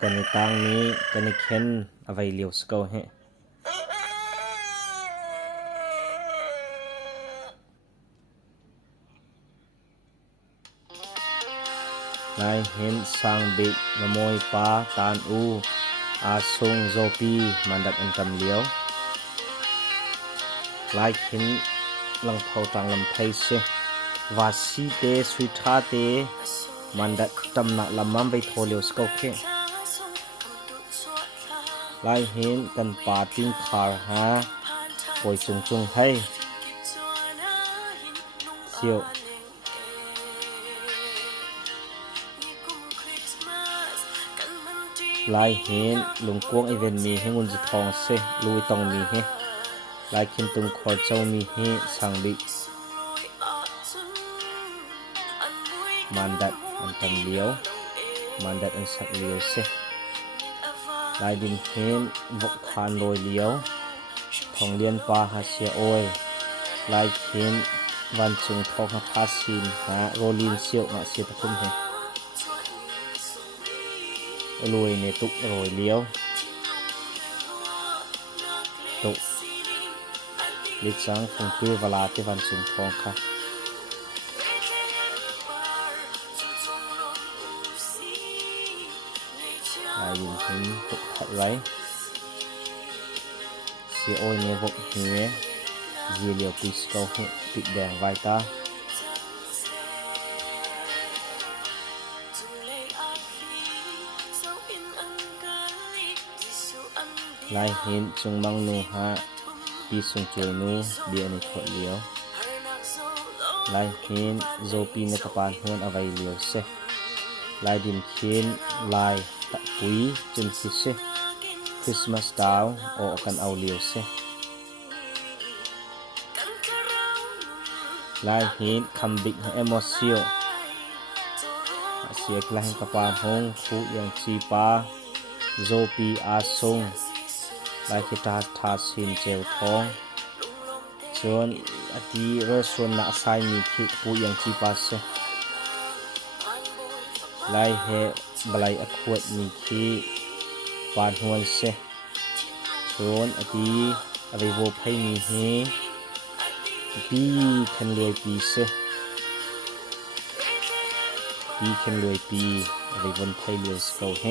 กันในต่างนี้กันในเข็นเอาไว้เลียวสกาวเฮนายเห็นสร้างบิกนโมยปาตานอูอาซุงโซปีมันดัดอันกำเลียวลายเห็นลังเผาตังลำไทเสวาสีเตสุทาเตมันดัดตำหนักลำมันไปโทเลียวสกาวเฮลายเห็นกันปาติงคาร์ฮาปวยจุงให้เสียวลายเห็นลุงกวงไอเวนมีให้งุนจะทองเสลุยตองมีให้ลายคินตุงขอเจ้ามีให้สังบิมันดัดอันตำเลียวมันดัดอันสักเลียวเสลายดินเห็นบกทานโรยเลียวทองเลียนปลาหาเสียโอยลายเห็นวันจุงทองพาสินหาโรลินเสียวมาเสียตะคุมให้รวยในตุกรวยเลี้ยวตุกลิจังคงคือเวลาที่วันสุนทองค่ะลายยินเห็นตุกถัดไรเสียโอยในบกเหี้ยเยียเลียวปิสเกาติดแดงไวตาลายเห็นจงมังนูฮะปีสงจวยนูเบียในขวดเลียวลายเห็นโซปีนกปานหวนเอาไว้เลียวเสลายดินเขียนลายตะปุยจนคิดเสคริสต์มาสดาวออกกันเอาเลียวเสลายเห็นคำบิกให้เอมอเซียวเสียคลายกปานหงคูอย่างชีปาโซปีอาซงลายคิตาทาสินเจวทองส่วนอดีรส่วนนักไซมีคิปูอย่างจีปัสลายเฮบลายอควดมีคิปานหวนเสส่วนอดีอริโวไพมีเฮปีคันรวยปีเสปีคันรวยปีอริวนไพเลียวสกาวเฮ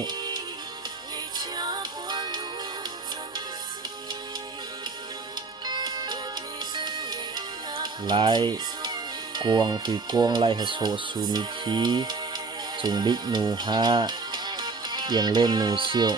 ลายกวงตุยกวงลายหโซซูมิคีจุงบิกนูฮาเอียงเล่นนูเซียว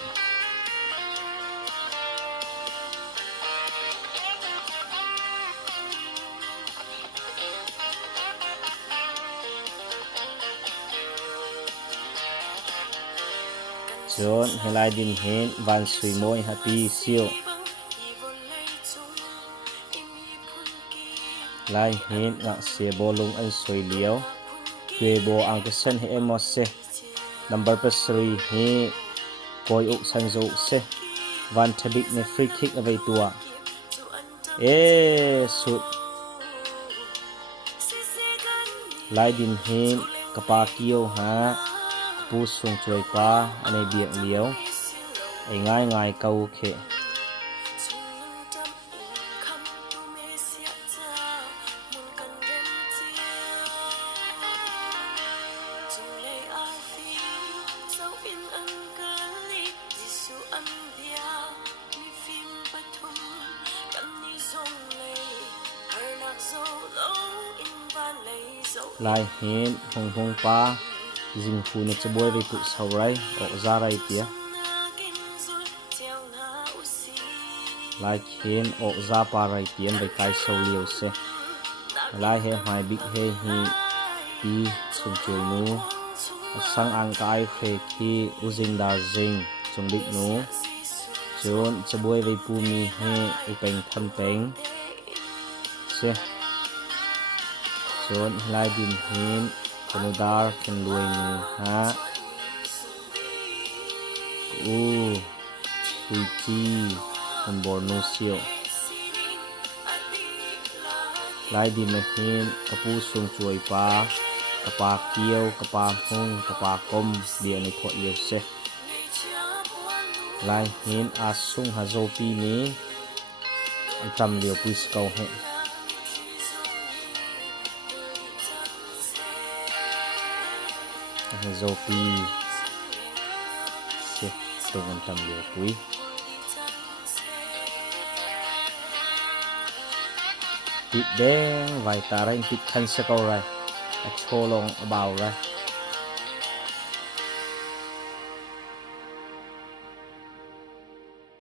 จนให้ลายดินเห็นวันสุยโมยฮาปีเซียวลายเห็นงะเสียโบลงอันสวยเลียวเกวโบอังกษันให้เอมอสเซนัมเบอร์เปสรีให้กอยอุสันโซเซวันทบิกในฟรีคิกเอาไว้ตัวสุดลายดินเห็นกระปาเกียวหาปูส่งช่วยปลาอันในเบียงเลียวไอ้ง่ายเกาเขลายเห็นหงปลาจิงคูนจะบวยไปตุสาวไรออกซาไรเปียลายเห็นออกซาปาไรเปียนไปไกลโซเลียวเสลายเฮหายบิกเฮฮีปีสุนจวยนูสังอังกายเฟคีอุจิงดาจิงจงบิกนูจนจะบวยไปปูมีเฮอุเป็งทันเป็งเสส่วนลายดินเห็นคโนดาร์กันรวยนูฮะสุยจีมันบอร์โนเซียวลายดินเห็นกระปูส่งช่วยปลากระปาเกียวกระปาหงกระปากลมเบียในขวดเลียวเซ ลายเห็นอาซุงฮาโซปีนี้อันจำเหลียวปุยสเกาให้ฮาโซปีเสียตรงอันจำเหลียวปุยติดแดงไวตาไรติดคันสเกาไรโชลงเบาไร